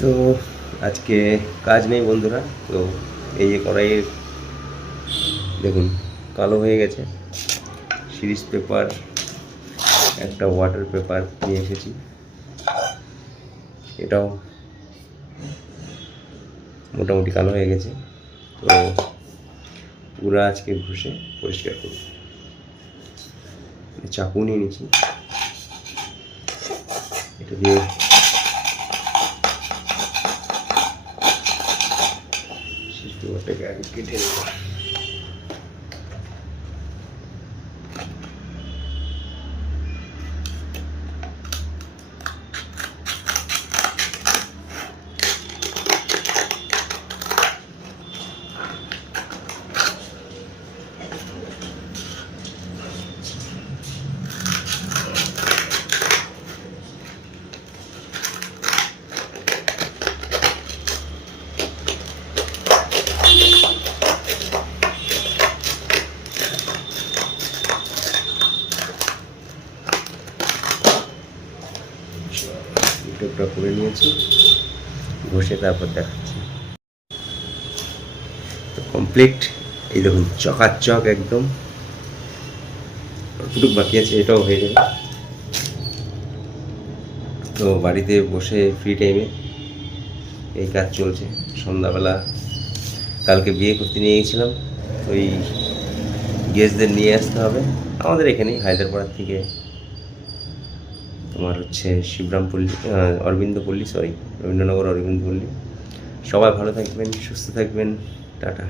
তো আজকে কাজ নেই বন্ধুরা। তো এই যে কড়াইয়ের দেখুন কালো হয়ে গেছে। সিরিজ পেপার, একটা ওয়াটার পেপার নিয়ে এসেছি, এটাও মোটামুটি কালো হয়ে গেছে। তো পুরা আজকে ঘষে পরিষ্কার করব। চাকু নিয়ে নিচ্ছি, এটা দিয়ে সিরিজ পেপারটাকে আগে কেটে নেব। টুকটা করে নিয়েছি, ঘষে তারপর দেখাচ্ছি। তো কমপ্লিট, এই দেখুন চকাচক একদম। টুকটুক বাকি আছে, এটাও হয়ে যাবে। তো বাড়িতে বসে ফ্রি টাইমে এই কাজ চলছে। সন্ধ্যাবেলা কালকে বিয়ে করতে নিয়ে গেছিলাম, ওই গেস্টদের নিয়ে আসতে হবে আমাদের এখানেই হায়দ্রাবাদ থেকে, তোমার হচ্ছে শিবরামপল্লী, অরবিন্দপল্লী, রবীন্দ্রনগর অরবিন্দপল্লী। সবাই ভালো থাকবেন, সুস্থ থাকবেন, টাটা।